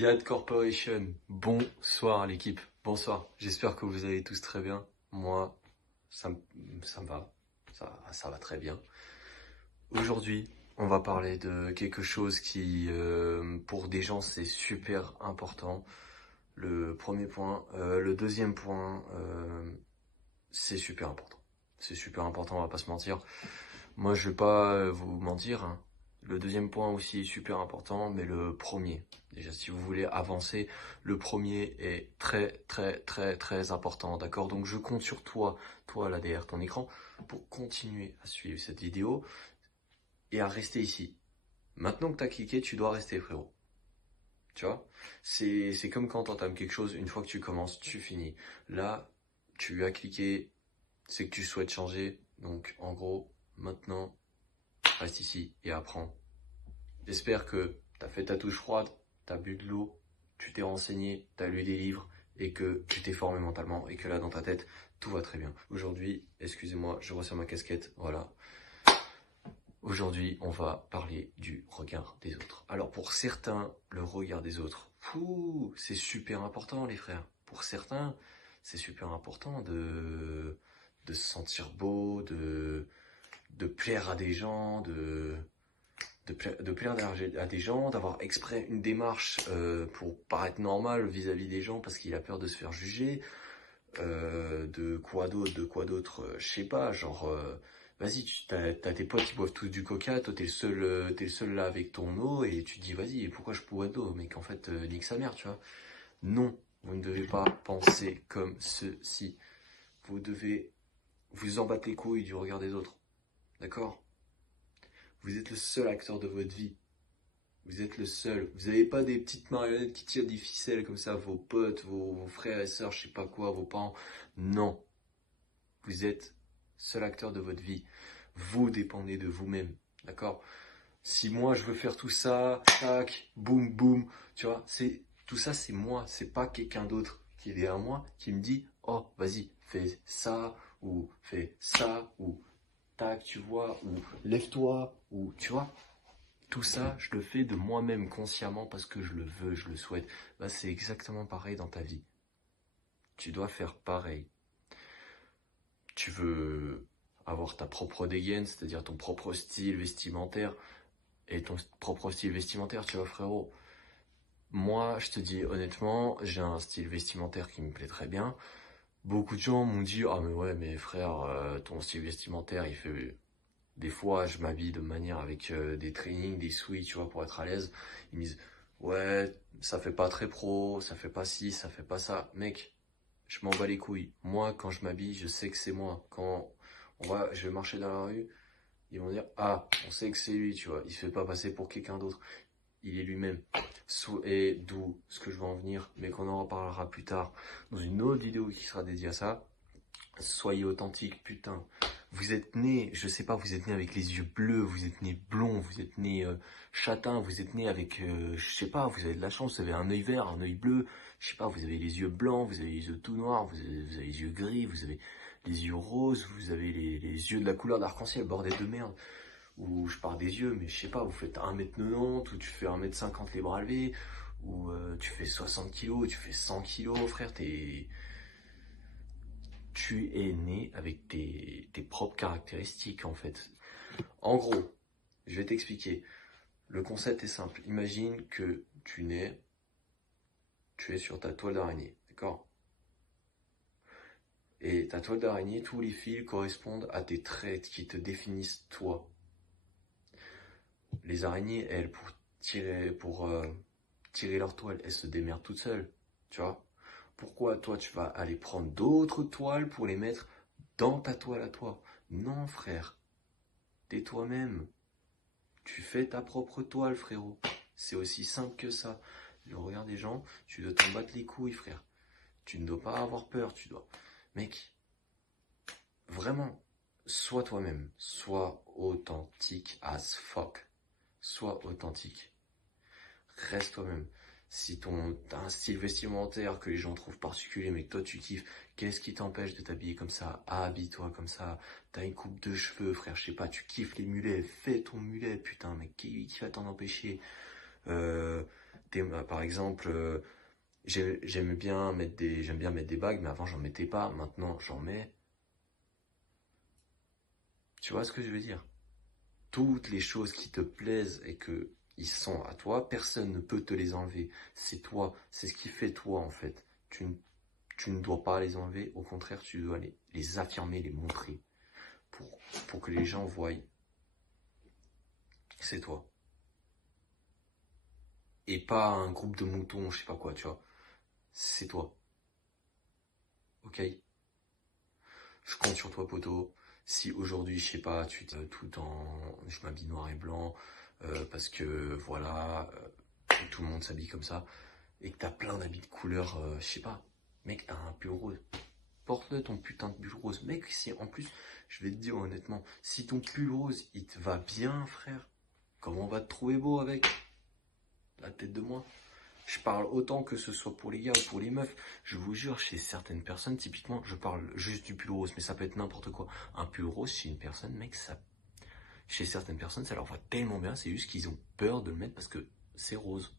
Yad Corporation, bonsoir l'équipe, bonsoir. J'espère que vous allez tous très bien. Moi, ça me va, ça va très bien. Aujourd'hui, on va parler de quelque chose qui, pour des gens, c'est super important. Le premier point. Le deuxième point, c'est super important. C'est super important, on va pas se mentir. Moi, je vais pas vous mentir, hein. Le deuxième point aussi est super important, mais le premier, déjà si vous voulez avancer, le premier est très important, d'accord? Donc je compte sur toi là derrière ton écran, pour continuer à suivre cette vidéo et à rester ici. Maintenant que tu as cliqué, tu dois rester, frérot. Tu vois? C'est comme quand tu entames quelque chose, une fois que tu commences, tu finis. Là, tu as cliqué, c'est que tu souhaites changer, donc en gros, maintenant, reste ici et apprends. J'espère que tu as fait ta douche froide, tu as bu de l'eau, tu t'es renseigné, tu as lu des livres et que tu t'es formé mentalement et que là dans ta tête, tout va très bien. Aujourd'hui, excusez-moi, je resserre ma casquette, voilà. Aujourd'hui, on va parler du regard des autres. Alors pour certains, le regard des autres, c'est super important les frères. Pour certains, c'est super important de se sentir beau, de plaire à des gens, de plaire à des gens, d'avoir exprès une démarche pour paraître normal vis-à-vis des gens parce qu'il a peur de se faire juger, de quoi d'autre, je sais pas, genre, vas-y, t'as tes potes qui boivent tous du coca, toi t'es le seul là avec ton eau et tu te dis vas-y, pourquoi je bois de l'eau, mais qu'en fait, nique sa mère, tu vois. Non, vous ne devez pas penser comme ceci. Vous devez vous en battre les couilles du regard des autres, d'accord? Vous êtes le seul acteur de votre vie. Vous êtes le seul. Vous n'avez pas des petites marionnettes qui tirent des ficelles comme ça, vos potes, vos frères et sœurs, je sais pas quoi, vos parents. Non. Vous êtes seul acteur de votre vie. Vous dépendez de vous-même. D'accord? Si moi je veux faire tout ça, tac, boum, boum, tu vois, tout ça c'est moi, c'est pas quelqu'un d'autre qui est derrière moi qui me dit, oh, vas-y, fais ça, ou fais ça, ou tac, tu vois, ou lève-toi, ou tu vois. Tout ça, je le fais de moi-même consciemment parce que je le veux, je le souhaite. Bah, c'est exactement pareil dans ta vie. Tu dois faire pareil. Tu veux avoir ta propre dégaine, c'est-à-dire ton propre style vestimentaire. Et ton propre style vestimentaire, tu vois, frérot. Moi, je te dis honnêtement, j'ai un style vestimentaire qui me plaît très bien. Beaucoup de gens m'ont dit, ah mais ouais, mais frère, ton style vestimentaire, il fait... Des fois, je m'habille de manière avec des trainings, des souliers, tu vois, pour être à l'aise. Ils me disent, ouais, ça fait pas très pro, ça fait pas ci, ça fait pas ça. Mec, je m'en bats les couilles. Moi, quand je m'habille, je sais que c'est moi. Quand je vais marcher dans la rue, ils vont dire, ah, on sait que c'est lui, tu vois. Il se fait pas passer pour quelqu'un d'autre. Il est lui-même. Et d'où ce que je veux en venir, mais qu'on en reparlera plus tard dans une autre vidéo qui sera dédiée à ça. Soyez authentique, putain. Vous êtes né, je sais pas, vous êtes né avec les yeux bleus, vous êtes né blond, vous êtes né châtain, vous êtes né avec, je sais pas, vous avez de la chance, vous avez un œil vert, un œil bleu, je sais pas, vous avez les yeux blancs, vous avez les yeux tout noirs, vous avez les yeux gris, vous avez les yeux roses, vous avez les yeux de la couleur d'arc-en-ciel, bordel de merde. Ou je parle des yeux, mais je sais pas, vous faites 1m90, ou tu fais 1m50 les bras levés, ou tu fais 60 kilos, tu fais 100 kilos, frère, tu es né avec tes propres caractéristiques en fait. En gros, je vais t'expliquer. Le concept est simple. Imagine que tu es sur ta toile d'araignée, d'accord? Et ta toile d'araignée, tous les fils correspondent à tes traits qui te définissent toi. Les araignées, elles, pour tirer leur toile, elles se démerdent toutes seules, tu vois? Pourquoi toi tu vas aller prendre d'autres toiles pour les mettre dans ta toile à toi? Non, frère. T'es toi-même. Tu fais ta propre toile, frérot. C'est aussi simple que ça. Le regard des gens, tu dois t'en battre les couilles, frère. Tu ne dois pas avoir peur, tu dois... Mec, vraiment, sois toi-même. Sois authentique as fuck. Sois authentique. Reste toi-même. Si t'as un style vestimentaire que les gens trouvent particulier, mais que toi tu kiffes, qu'est-ce qui t'empêche de t'habiller comme ça? Habille-toi comme ça. T'as une coupe de cheveux, frère, je sais pas, tu kiffes les mulets, fais ton mulet, putain, mec, qui va t'en empêcher? Par exemple, j'aime bien mettre des bagues, mais avant j'en mettais pas, maintenant j'en mets. Tu vois ce que je veux dire? Toutes les choses qui te plaisent et que ils sont à toi, personne ne peut te les enlever. C'est toi, c'est ce qui fait toi en fait. Tu ne dois pas les enlever, au contraire, tu dois les affirmer, les montrer pour, pour que les gens voient. C'est toi. Et pas un groupe de moutons, je sais pas quoi, tu vois. C'est toi. Ok? Je compte sur toi, poteau. Si aujourd'hui, je sais pas, je m'habille noir et blanc, parce que voilà, tout le monde s'habille comme ça, et que t'as plein d'habits de couleur, je sais pas, mec, t'as un pull rose. Porte-le ton putain de pull rose. Mec, si en plus, je vais te dire honnêtement, si ton pull rose, il te va bien, frère, comment on va te trouver beau avec la tête de moi? Je parle autant que ce soit pour les gars ou pour les meufs. Je vous jure, chez certaines personnes, typiquement, je parle juste du pull rose, mais ça peut être n'importe quoi. Un pull rose chez une personne, mec, chez certaines personnes, ça leur va tellement bien, c'est juste qu'ils ont peur de le mettre parce que c'est rose.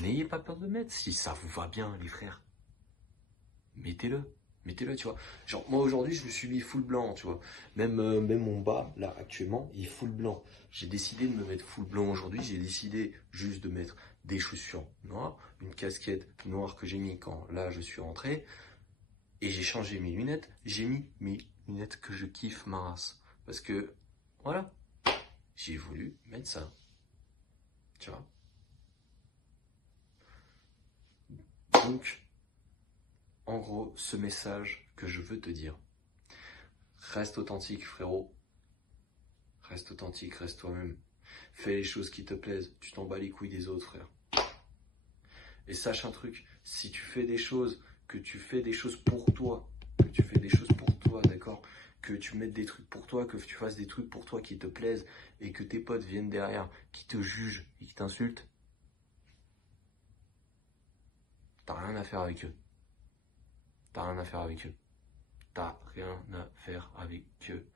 N'ayez pas peur de le mettre si ça vous va bien, les frères. Mettez-le. Mettez-le, tu vois. Genre, moi aujourd'hui, je me suis mis full blanc, tu vois. Même mon bas, là, actuellement, il est full blanc. J'ai décidé de me mettre full blanc aujourd'hui. J'ai décidé juste de mettre des chaussures noires, une casquette noire que j'ai mis quand, là, je suis rentré. Et j'ai changé mes lunettes. J'ai mis mes lunettes que je kiffe ma race. Parce que, voilà, j'ai voulu mettre ça. Tu vois. Donc, en gros, ce message que je veux te dire. Reste authentique, frérot. Reste authentique, reste toi-même. Fais les choses qui te plaisent. Tu t'en bats les couilles des autres, frère. Et sache un truc, si tu fais des choses, que tu fais des choses pour toi, que tu fais des choses pour toi, d'accord? Que tu mettes des trucs pour toi, que tu fasses des trucs pour toi qui te plaisent et que tes potes viennent derrière, qui te jugent et qui t'insultent, t'as rien à faire avec eux. T'as rien à faire avec eux. T'as rien à faire avec eux.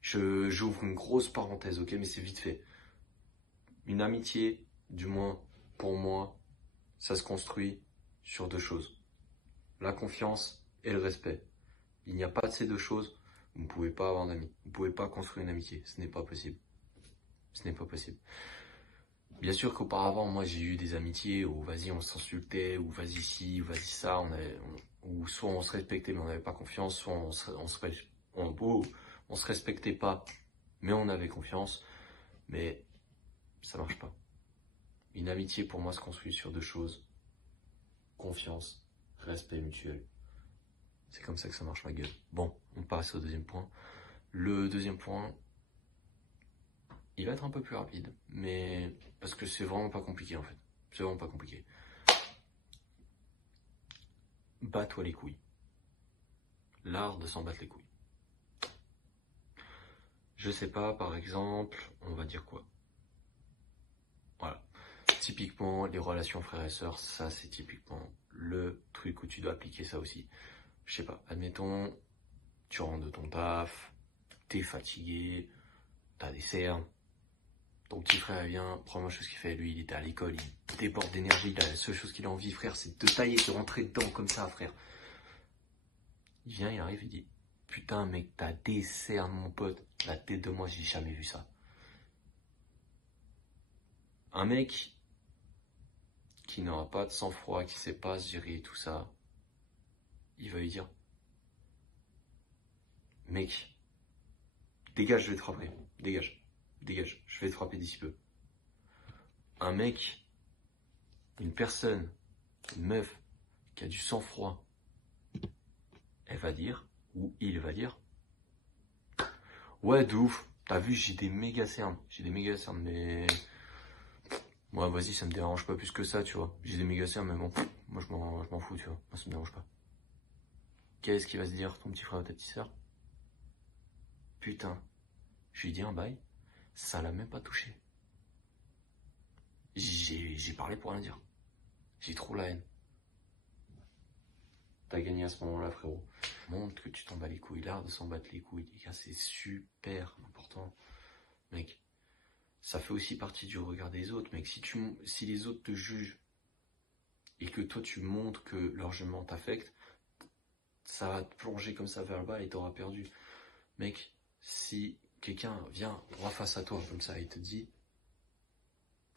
J'ouvre une grosse parenthèse, ok, mais c'est vite fait. Une amitié, du moins pour moi, ça se construit sur deux choses. La confiance et le respect. Il n'y a pas de ces deux choses, vous ne pouvez pas avoir d'amis. Vous ne pouvez pas construire une amitié. Ce n'est pas possible. Ce n'est pas possible. Bien sûr qu'auparavant, moi, j'ai eu des amitiés où, vas-y, on s'insultait, ou vas-y ci, ou vas-y ça, ou soit on se respectait, mais on n'avait pas confiance, soit on se respectait pas, mais on avait confiance. Mais ça marche pas. Une amitié, pour moi, se construit sur deux choses. Confiance, respect mutuel. C'est comme ça que ça marche, ma gueule. Bon, on passe au deuxième point. Le deuxième point, il va être un peu plus rapide, mais parce que c'est vraiment pas compliqué en fait. C'est vraiment pas compliqué. Bats-toi les couilles. L'art de s'en battre les couilles. Je sais pas, par exemple, on va dire quoi? Voilà. Typiquement, les relations frères et sœurs, ça c'est typiquement le truc où tu dois appliquer ça aussi. Je sais pas, admettons, tu rentres de ton taf, t'es fatigué, t'as des cernes, ton petit frère vient, première chose qu'il fait, lui il était à l'école, il déborde d'énergie, la seule chose qu'il a envie, frère, c'est de te tailler, de rentrer dedans comme ça, frère. Il vient, il arrive, il dit, putain mec, t'as des cernes mon pote, la tête de moi, j'ai jamais vu ça. Un mec qui n'aura pas de sang-froid, qui sait pas se gérer tout ça, il va lui dire, mec, dégage, je vais te frapper, dégage, dégage, je vais te frapper d'ici peu. Un mec, une personne, une meuf qui a du sang-froid, elle va dire, ou il va dire, ouais de ouf, t'as vu j'ai des méga cernes, mais moi vas-y ça me dérange pas plus que ça tu vois, j'ai des méga cernes mais bon, moi je m'en fous tu vois, moi ça me dérange pas. Qu'est-ce qu'il va se dire ton petit frère ou ta petite sœur? Putain, je lui dis un bail, ça l'a même pas touché. J'ai parlé pour rien dire, j'ai trop la haine. T'as gagné à ce moment-là, frérot. Montre que tu t'en bats les couilles. L'art de s'en battre les couilles, les gars, c'est super important. Mec, ça fait aussi partie du regard des autres, mec. Si les autres te jugent et que toi tu montres que leur jugement t'affecte, ça va te plonger comme ça vers le bas et t'auras perdu. Mec, si quelqu'un vient droit face à toi comme ça et te dit,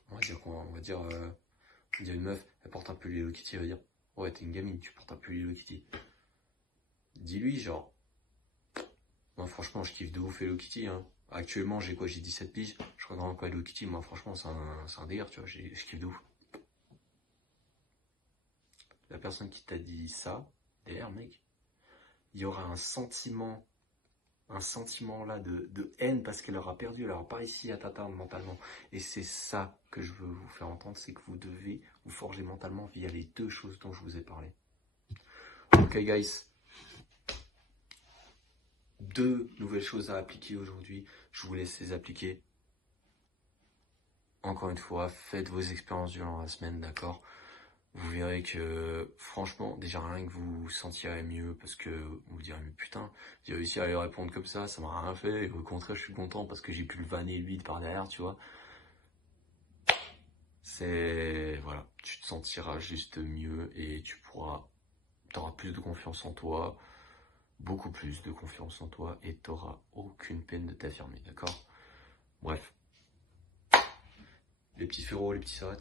on va dire quoi, on va dire une meuf, elle porte un peu Hello Kitty, elle va dire, ouais t'es une gamine, tu portes un peu Hello Kitty. Dis-lui genre, moi franchement je kiffe de ouf Hello Kitty, hein. Actuellement j'ai quoi, j'ai 17 piges, je regarde encore Hello Kitty, moi franchement c'est un délire, tu vois, je kiffe de ouf. La personne qui t'a dit ça, derrière mec, il y aura un sentiment là de haine parce qu'elle aura perdu, elle aura pas réussi à t'atteindre mentalement. Et c'est ça que je veux vous faire entendre, c'est que vous devez vous forger mentalement via les deux choses dont je vous ai parlé. Ok guys, 2 nouvelles choses à appliquer aujourd'hui, je vous laisse les appliquer. Encore une fois, faites vos expériences durant la semaine, d'accord? Vous verrez que, franchement, déjà rien que vous vous sentirez mieux parce que vous vous direz, mais putain, j'ai réussi à lui répondre comme ça m'a rien fait. Et au contraire, je suis content parce que j'ai pu le vanner lui de par derrière, tu vois. Voilà, tu te sentiras juste mieux et t'auras plus de confiance en toi, beaucoup plus de confiance en toi et t'auras aucune peine de t'affirmer, d'accord? Bref. Les petits frérots, les petits sœurs,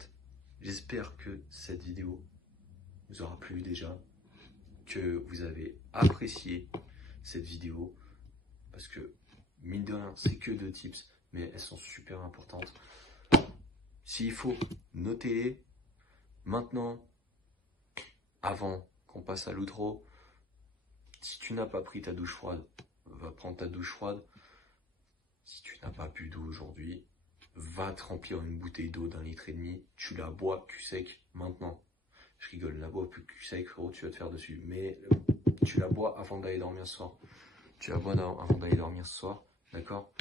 j'espère que cette vidéo vous aura plu déjà, que vous avez apprécié cette vidéo, parce que mine de rien, c'est que 2 tips, mais elles sont super importantes. S'il faut, notez-les maintenant, avant qu'on passe à l'outro. Si tu n'as pas pris ta douche froide, va prendre ta douche froide. Si tu n'as pas bu d'eau aujourd'hui, va te remplir une bouteille d'eau d'1,5 litre, tu la bois cul sec maintenant. Je rigole, la bois plus cul sec, frérot, tu vas te faire dessus. Mais tu la bois avant d'aller dormir ce soir. Tu la bois avant d'aller dormir ce soir, d'accord?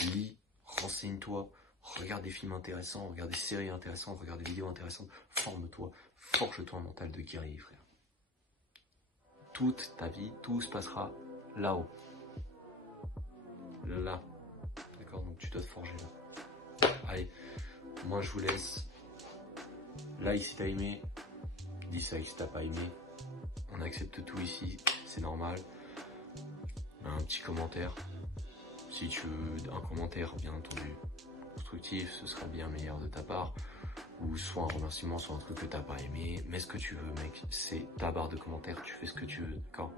Lis, renseigne-toi, regarde des films intéressants, regarde des séries intéressantes, regarde des vidéos intéressantes, forme-toi, forge-toi un mental de guerrier, frère. Toute ta vie, tout se passera là-haut. Là. D'accord? Donc tu dois te forger là. Allez, moi je vous laisse. Like si t'as aimé, dislike si t'as pas aimé. On accepte tout ici, c'est normal. Un petit commentaire. Si tu veux un commentaire, bien entendu, constructif, ce sera bien meilleur de ta part. Ou soit un remerciement, soit un truc que t'as pas aimé. Mets ce que tu veux, mec. C'est ta barre de commentaires, tu fais ce que tu veux, d'accord?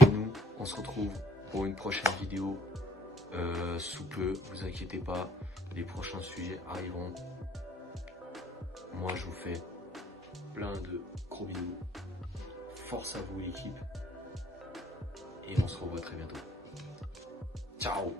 Et nous, on se retrouve pour une prochaine vidéo sous peu. Vous inquiétez pas, les prochains sujets arriveront. Moi, je vous fais plein de gros bisous. Force à vous, l'équipe. Et on se revoit très bientôt. Ciao!